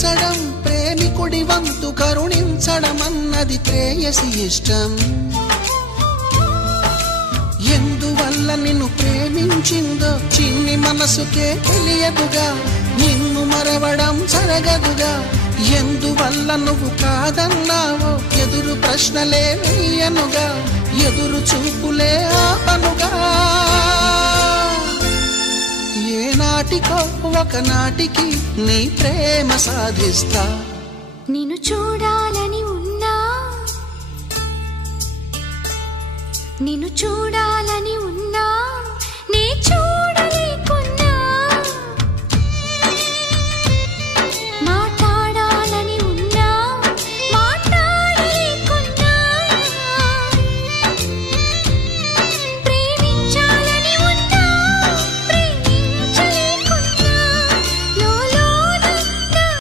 ప్రేమించడం ప్రేమికుడి వంతు, కరుణించడం అన్నది ప్రేయసి ఇష్టం. ఎందువల్ల నిన్ను ప్రేమించిందో చిన్ని మనసుకే తెలియదుగా, నిన్ను మరవడం జరగదుగా. ఎందువల్ల నువ్వు కాదన్నావో ఎదురు ప్రశ్నలే వేయనుగా, ఎదురు చూపులే ఆపనుగా. ఏనాటికో ఒకనాటికి నీ ప్రేమ సాధిస్తా. నిన్ను చూడాలని ఉన్నా, నిన్ను చూడాలని ఉన్నా, నీ